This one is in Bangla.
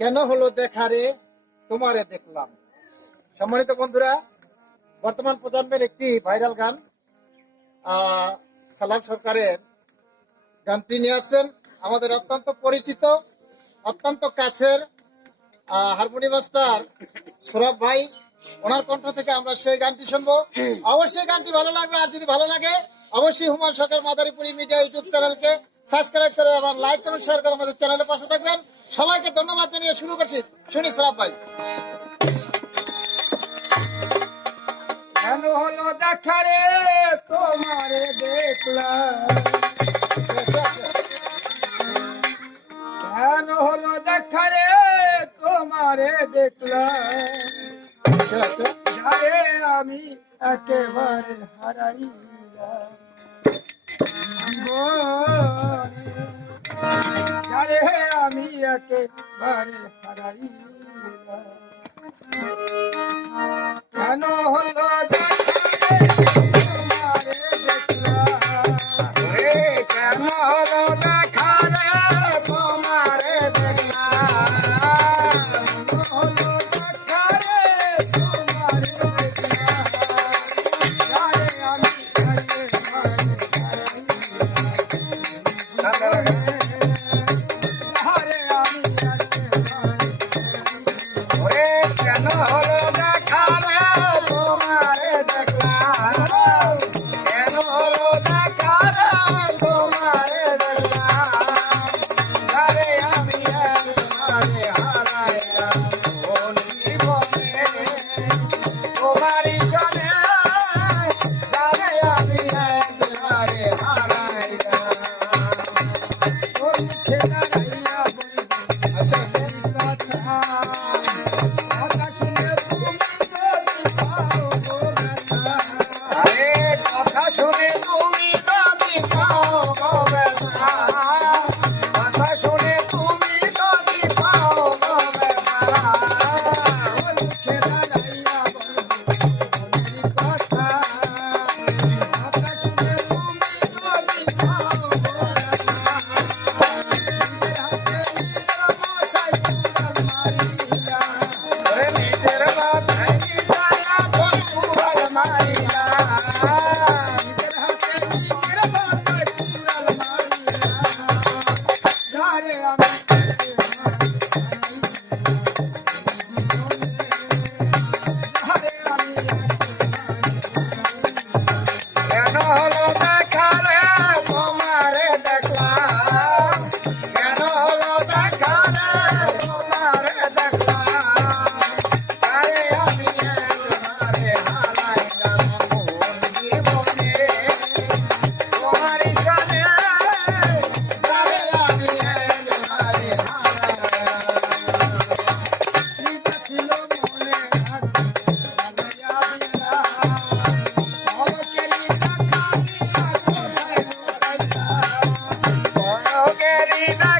কেন হলো দেখা রে তোমারে দেখলাম। সম্মানিত বন্ধুরা, বর্তমান প্রজন্মের একটি ভাইরাল গান সালাম সরকারের গানটি নিয়ে আসছেন আমাদের অত্যন্ত পরিচিত, অত্যন্ত কাছের হারমোনি মাস্টার সৌরভ ভাই। ওনার কণ্ঠ থেকে আমরা সেই গানটি শুনবো। অবশ্যই গানটি ভালো লাগবে, আর যদি ভালো লাগে অবশ্যই হুমায়ুন সরকার মাদারীপুরি মিডিয়া ইউটিউব চ্যানেলকে সাবস্ক্রাইব করে এবং লাইক কমেন্ট শেয়ার করে আমাদের চ্যানেলের পাশে থাকবেন। সবাইকে ধন্যবাদ জানিয়ে শুরু করছি। শুনি সৌরভ ভাই। কেন হলো দেখা রে তোমারে দেখলাম, কেন হলো দেখা রে তোমারে দেখলাম, যারে আমি একেবারে হারাইলাম, যারে আমি একেবারে হারাইলাম। কেন হলো দেখা রে তোমারে দেখলাম, কেন হলো দেখা রে তোমারে দেখলাম, হলো দেখা রে তোমারে দেখলাম, যারে আমি কেন হলো দেখা রে তোমারে দেখলাম, কেন হলো দেখা রে তোমারে দেখলাম, আরে আমি একবারে হারাইলাম কোন জীবনে তোমারই সনে, আরে আমি একবারে হারাইলাম তোর মুখে দাঁড়াইয়া কথা শুনে তুমি যদি পাও গোবেদা, কথা শুনে তুমি যদি পাও গোবেদা, মুখে দাঁড়াইয়া কথা, কথা শুনে তুমি যদি পাও গোবেদা, নিজের মাথায় নিতায়া কুড়াল মারিয়া, কেন হলো দেখা রে তোমারে দেখলাম, কেন হলো দেখা রে তোমারে দেখলাম, আরে আমি একবারে হারাইলাম কোন জীবনে তোমারই সনে, আরে আমি একবারে হারাইলাম ছিল মনে Querida